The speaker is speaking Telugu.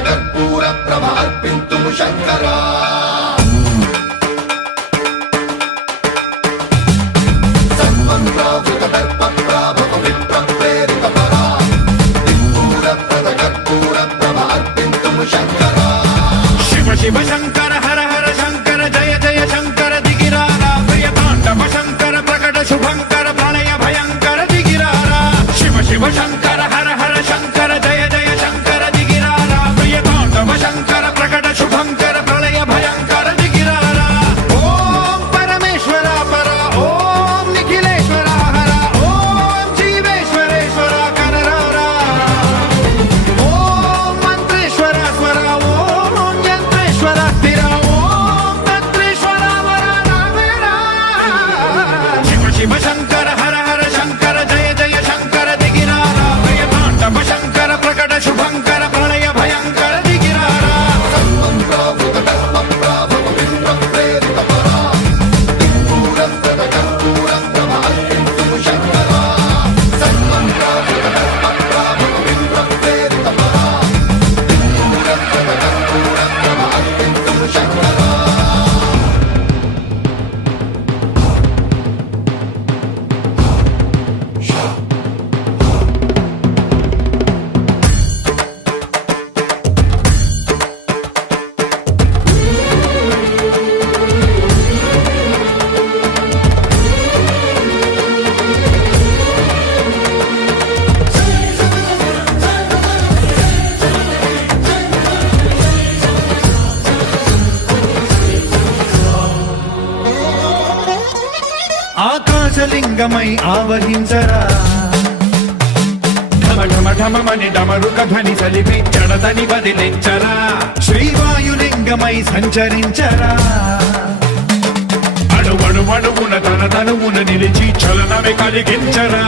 కర్పూర ప్రభ అర్పింతుము శంకరా సన్మంత్రావృత దర్ప ప్రాభవ విప్ర ప్రేరిత పరా దిక్పూర ప్రద కర్పూర ప్రభ అర్పింతుము శంకరా శివ శివ శంకర హర హర శంకర జయ జయ శంకర దిగిరారా ప్రియ తాండవ శంకర ప్రకట శుభంకర ప్రళయ భయంకర దిగిరారా శివ శివ శంకర హర హర శంకర జయ జయ శంకర దిగిరారా ప్రియ తాండవ శంకర ప్రకట శుభంకర ప్రళయ భయంకర దిగిరారా ఓం పరమేశ్వర పర ఓం నిఖిలేశ్వర హర ఓం జీవేశ్వరేశ్వర కరరారా ఓం మంత్రేశ్వర స్వర ఓం యంత్రేశ్వర స్థిర ఓం తంత్రేశ్వర వర నావేరా శివ శివ శంకర హర హర శంకర జయ జయ శంకర దిగిరారా ప్రియ తాండవ శంకర ప్రకట శుభంకర ప్రళయ భయంకర దిగిరారా సన్మంత్రావృత దర్ప ప్రాభవ విప్ర ప్రేరిత పరా దిక్పూర ప్రద కర్పూర ప్రభ అర్పింతుము శంకరా సన్మంత్రావృత దర్ప ప్రాభవ విప్ర ప్రేరిత పరా దిక్పూర ప్రద కర్పూర ప్రభ అర్పింతుము శంకరా ఆకాశలింగమై ఆవహించరా ఢమ ఢమ ఢమమని డమరుక ధ్వని సలిపి జడదని వదిలించరా శ్రీవాయులింగమై సంచరించరా అణువణువున తన తనువున నిలిచి చలనమే కలిగించరా